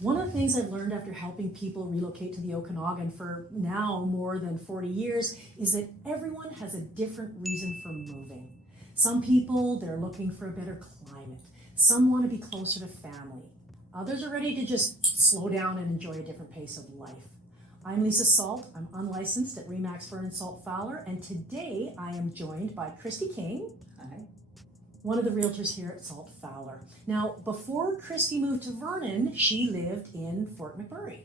One of the things I've learned after helping people relocate to the Okanagan for now more than 40 years is that everyone has a different reason for moving. Some people, they're looking for a better climate. Some want to be closer to family. Others are ready to just slow down and enjoy a different pace of life. I'm Lisa Salt. I'm unlicensed at RE/MAX Vernon Salt Fowler, and today I am joined by Christie King. Hi. One of the realtors here at Salt Fowler. Now, before Christie moved to Vernon, she lived in Fort McMurray,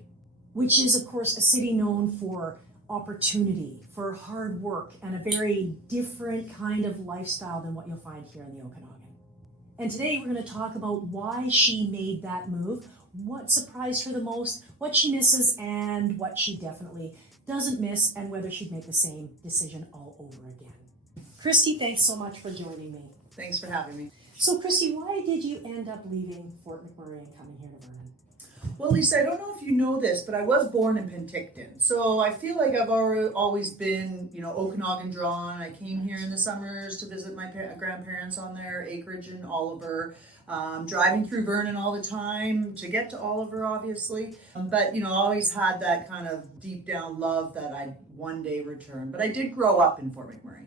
which is, of course, a city known for opportunity, for hard work, and a very different kind of lifestyle than what you'll find here in the Okanagan. And today we're going to talk about why she made that move, what surprised her the most, what she misses, and what she definitely doesn't miss, and whether she'd make the same decision all over again. Christie, thanks so much for joining me. Thanks for having me. So, Christie, why did you end up leaving Fort McMurray and coming here to Vernon? Well, Lisa, I don't know if you know this, but I was born in Penticton. So I feel like I've always been, Okanagan drawn. I came here in the summers to visit my grandparents on their acreage in Oliver. Driving through Vernon all the time to get to Oliver, obviously. But, always had that kind of deep down love that I'd one day return. But I did grow up in Fort McMurray.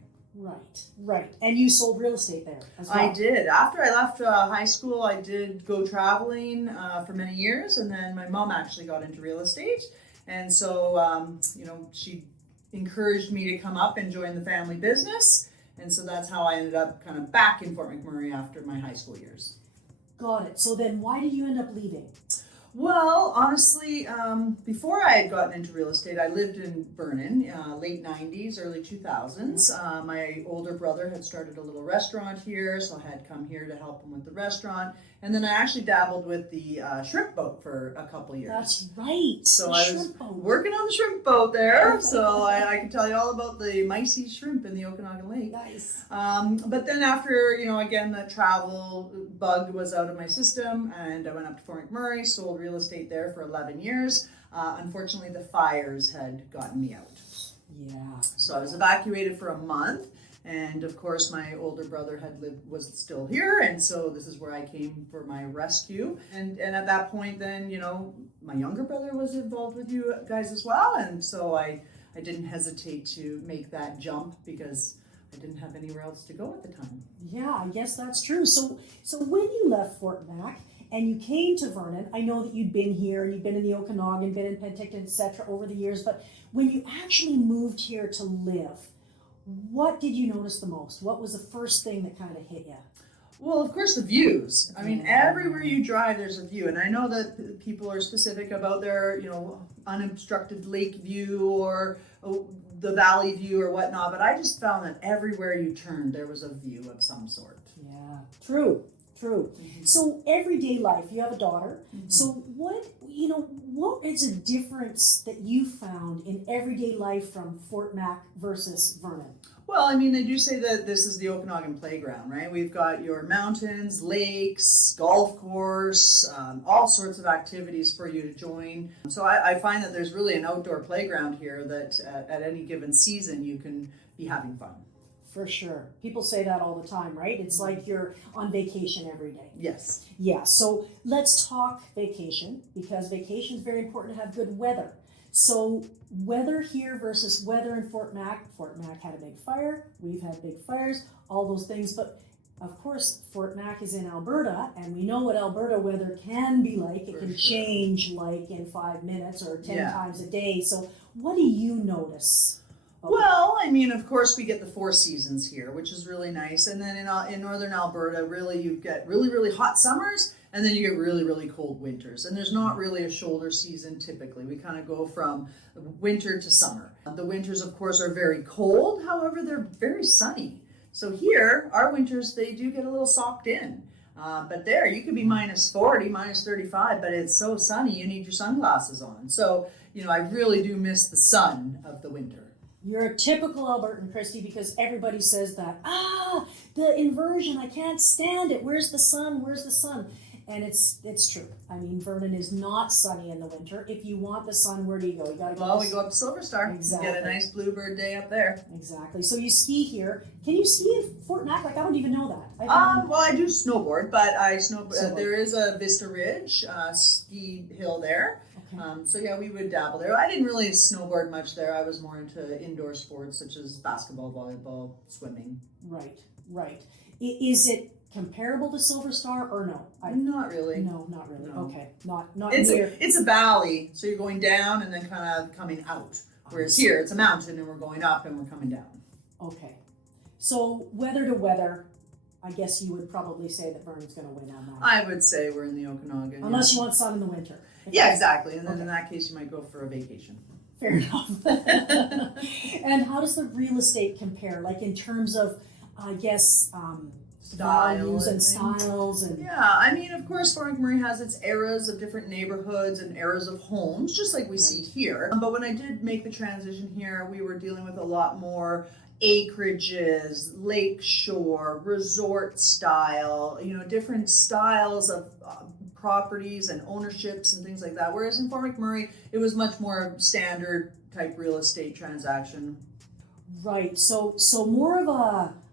Right. And you sold real estate there as well? I did. After I left high school, I did go traveling for many years, and then my mom actually got into real estate. And so, she encouraged me to come up and join the family business. And so that's how I ended up kind of back in Fort McMurray after my high school years. Got it. So then why did you end up leaving? Well, honestly, before I had gotten into real estate, I lived in Vernon, late 90s, early 2000s. My older brother had started a little restaurant here, so I had come here to help him with the restaurant. And then I actually dabbled with the shrimp boat for a couple years. That's right. So I was working on the shrimp boat there, so I can tell you all about the micey shrimp in the Okanagan Lake. Nice. But then after, again, the travel bug was out of my system, and I went up to Fort McMurray, sold real estate there for 11 years. Unfortunately, the fires had gotten me out. Yeah. So I was evacuated for a month. And of course, my older brother was still here, and so this is where I came for my rescue. And at that point, then my younger brother was involved with you guys as well, and so I didn't hesitate to make that jump because I didn't have anywhere else to go at the time. Yeah, I guess that's true. So when you left Fort Mac and you came to Vernon, I know that you'd been here and you'd been in the Okanagan, been in Penticton, etc. over the years, but when you actually moved here to live, what did you notice the most? What was the first thing that kind of hit you? Well, of course, the views. I mean, everywhere you drive, there's a view. And I know that people are specific about their, unobstructed lake view or the valley view or whatnot. But I just found that everywhere you turned, there was a view of some sort. Yeah, true. Mm-hmm. So everyday life, you have a daughter. Mm-hmm. So what is a difference that you found in everyday life from Fort Mac versus Vernon? Well, I mean, they do say that this is the Okanagan playground, right? We've got your mountains, lakes, golf course, all sorts of activities for you to join. So I find that there's really an outdoor playground here that at any given season you can be having fun. For sure. People say that all the time, right? It's like you're on vacation every day. Yes. Yeah, so let's talk vacation, because vacation is very important to have good weather. So weather here versus weather in Fort Mac. Fort Mac had a big fire. We've had big fires, all those things. But of course, Fort Mac is in Alberta, and we know what Alberta weather can be like. It can change like in 5 minutes or 10 times a day. So what do you notice? Well, I mean, of course, we get the 4 seasons here, which is really nice. And then in northern Alberta, really, you get really, really hot summers, and then you get really, really cold winters. And there's not really a shoulder season typically. We kind of go from winter to summer. The winters, of course, are very cold. However, they're very sunny. So here, our winters, they do get a little socked in. But there, you could be minus 40, minus 35, but it's so sunny, you need your sunglasses on. So, I really do miss the sun of the winter. You're a typical Albertan, Christie, because everybody says that. The inversion, I can't stand it. Where's the sun? And it's true. I mean, Vernon is not sunny in the winter. If you want the sun, where do you go? You gotta go. Well, we go up to Silver Star. Exactly. Get a nice bluebird day up there. Exactly. So you ski here. Can you ski in Fort Mac? Like, I don't even know that. Well, I do snowboard, but Snowboard. there is a Vista Ridge ski hill there. Okay. So yeah, we would dabble there. I didn't really snowboard much there. I was more into indoor sports such as basketball, volleyball, swimming. Right. Is it comparable to Silver Star or no? Not really. No, not really. No. Okay. Not It's near. it's a valley, so you're going down and then kind of coming out. Whereas here, it's a mountain and we're going up and we're coming down. Okay. So weather to weather, I guess you would probably say that Vernon's going to win on that. I would say we're in the Okanagan. Unless you want sun in the winter. Yeah, exactly. And then Okay. in that case, you might go for a vacation. Fair enough. And how does the real estate compare? Like in terms of, I guess, values and styles and. Yeah, I mean, of course, Fort McMurray has its eras of different neighborhoods and eras of homes, just like we see here. But when I did make the transition here, we were dealing with a lot more acreages, lakeshore, resort style, different styles of properties and ownerships and things like that. Whereas in Fort McMurray, it was much more standard type real estate transaction. Right. So more of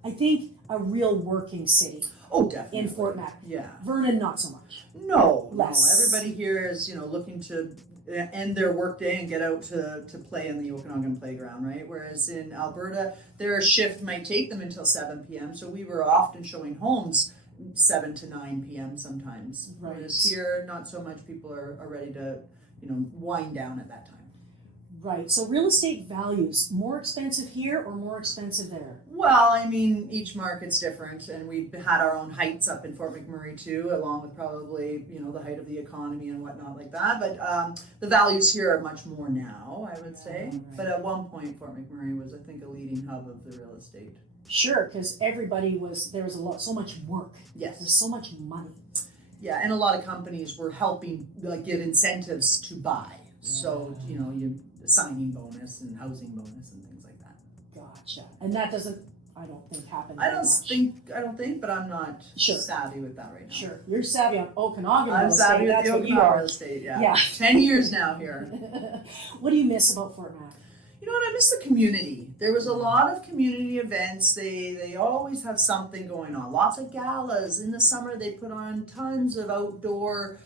I think, a real working city. Oh, definitely. In Fort Mac. Yeah. Vernon, not so much. No. Less. Everybody here is, looking to end their workday and get out to play in the Okanagan playground, right? Whereas in Alberta, their shift might take them until 7 p.m. So we were often showing homes 7 to 9 p.m. sometimes. Right. Whereas here, not so much. People are ready to, wind down at that time. Right. So real estate values, more expensive here or more expensive there? Well, I mean, each market's different, and we've had our own heights up in Fort McMurray too, along with probably, the height of the economy and whatnot like that. But the values here are much more now, I would say. Right. But at one point, Fort McMurray was, I think, a leading hub of the real estate. Sure, because there was so much work. Yes. There's so much money. Yeah, and a lot of companies were helping give incentives to buy. So, you signing bonus and housing bonus and things like that. Gotcha. And that doesn't, I don't think, happen I very don't much. think, but I'm not Sure. savvy with that right now. Sure. You're savvy on Okanagan real I'm estate. savvy with That's the what you Okanagan are. real estate, yeah. Yeah. 10 years now here. What do you miss about Fort Mac? You know what, I miss the community. There was a lot of community events. They always have something going on. Lots of galas. In the summer, they put on tons of outdoor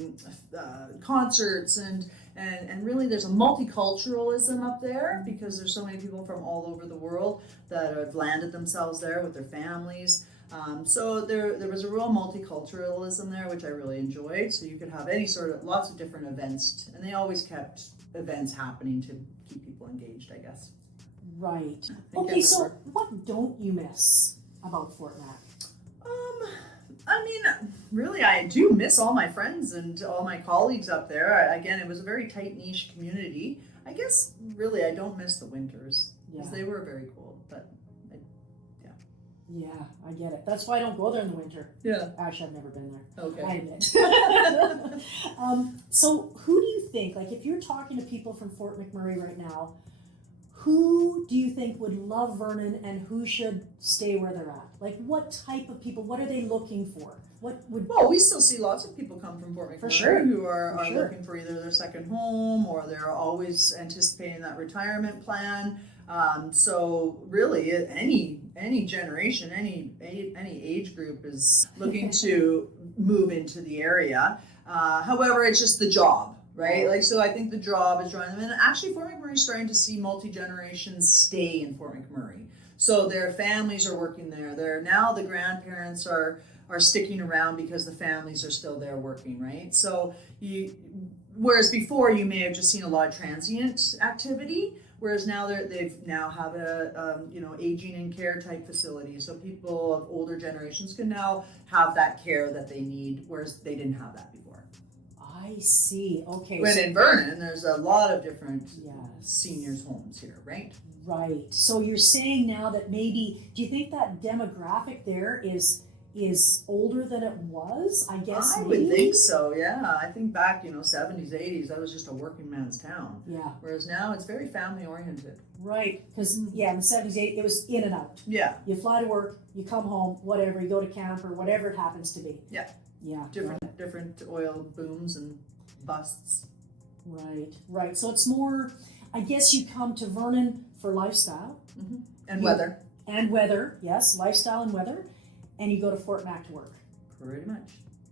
concerts and really there's a multiculturalism up there because there's so many people from all over the world that have landed themselves there with their families. So there was a real multiculturalism there, which I really enjoyed. So you could have lots of different events, and they always kept events happening to keep people engaged, I guess. Right. I Okay, so remember. what don't you miss about Fort Mac? I mean, really, I do miss all my friends and all my colleagues up there. Again, it was a very tight niche community. I guess, really, I don't miss the winters because they were very cold, but Yeah, I get it. That's why I don't go there in the winter. yeah. Actually, I've never been there. Okay. I admit. So who do you think, like if you're talking to people from Fort McMurray right now, who do you think would love Vernon and who should stay where they're at? Like what type of people, what are they looking for? What would... Well, we still see lots of people come from Fort McMurray For sure. who are For sure. looking for either their second home or they're always anticipating that retirement plan. So really, any generation, any age group is looking to move into the area. However, it's just the job, right? Like, so I think the job is drawing them in. And actually, Fort McMurray is starting to see multi-generations stay in Fort McMurray. So their families are working there. Now the grandparents are sticking around because the families are still there working, right? So whereas before you may have just seen a lot of transient activity, whereas now they've have a aging and care type facility, so people of older generations can now have that care that they need, whereas they didn't have that before. I see. Okay. When in Vernon, there's a lot of different Yes. seniors' homes here, right? Right. So you're saying now that maybe, do you think that demographic there is older than it was? I guess I maybe? would think so, yeah. I think back, 70s, 80s, that was just a working man's town. Yeah. Whereas now it's very family oriented. Right. Because, in the 70s, 80s, it was in and out. Yeah. You fly to work, you come home, whatever, you go to camp or whatever it happens to be. Yeah. Yeah. Different. Right. different oil booms and busts. Right. So it's more, I guess you come to Vernon for lifestyle. And weather. And weather, yes, lifestyle and weather. And you go to Fort Mac to work.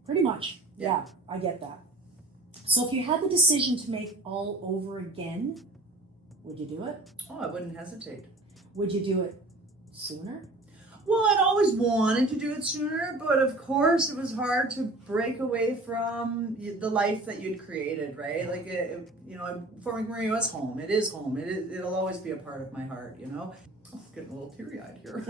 Pretty much. Yeah, I get that. So if you had the decision to make all over again, would you do it? Oh, I wouldn't hesitate. Would you do it sooner? Well, I'd always wanted to do it sooner, but of course it was hard to break away from the life that you'd created, right? Like, Fort McMurray was home. It is home. It'll always be a part of my heart, you know? I'm getting a little teary-eyed here.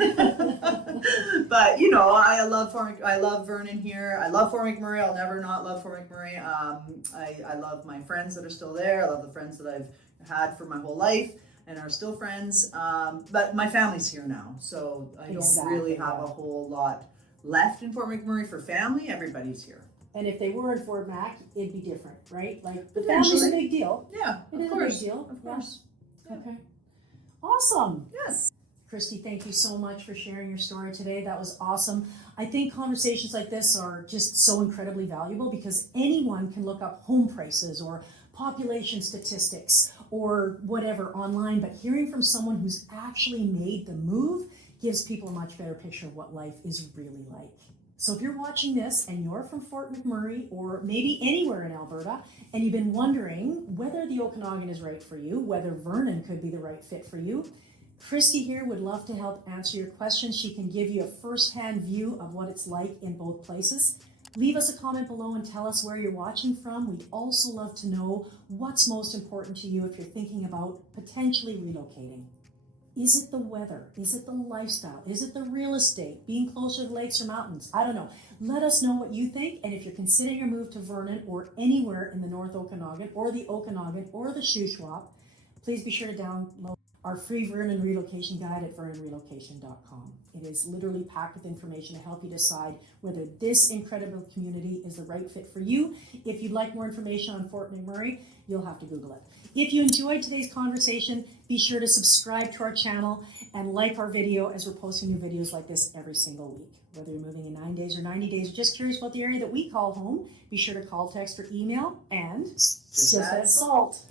But, I love Vernon here. I love Fort McMurray. I'll never not love Fort McMurray. I love my friends that are still there. I love the friends that I've had for my whole life and are still friends. But my family's here now, so I don't really have a whole lot left in Fort McMurray for family. Everybody's here. And if they were in Fort Mac, it'd be different, right? Like, the family's a big deal. Yeah, of course. A big deal. Of course. Yeah. Okay. Awesome. Yes. Christie, thank you so much for sharing your story today. That was awesome. I think conversations like this are just so incredibly valuable because anyone can look up home prices or population statistics or whatever online, but hearing from someone who's actually made the move gives people a much better picture of what life is really like. So if you're watching this and you're from Fort McMurray or maybe anywhere in Alberta and you've been wondering whether the Okanagan is right for you, whether Vernon could be the right fit for you, Christie here would love to help answer your questions. She can give you a first-hand view of what it's like in both places. Leave us a comment below and tell us where you're watching from. We'd also love to know what's most important to you if you're thinking about potentially relocating. Is it the weather? Is it the lifestyle? Is it the real estate? Being closer to lakes or mountains? I don't know. Let us know what you think. And if you're considering a move to Vernon or anywhere in the North Okanagan or the Okanagan or the Shuswap, please be sure to download our free Vernon relocation guide at vernonrelocation.com. It is literally packed with information to help you decide whether this incredible community is the right fit for you. If you'd like more information on Fort McMurray, you'll have to Google it. If you enjoyed today's conversation, be sure to subscribe to our channel and like our video as we're posting new videos like this every single week. Whether you're moving in 9 days or 90 days or just curious about the area that we call home, be sure to call, text, or email and just add salt.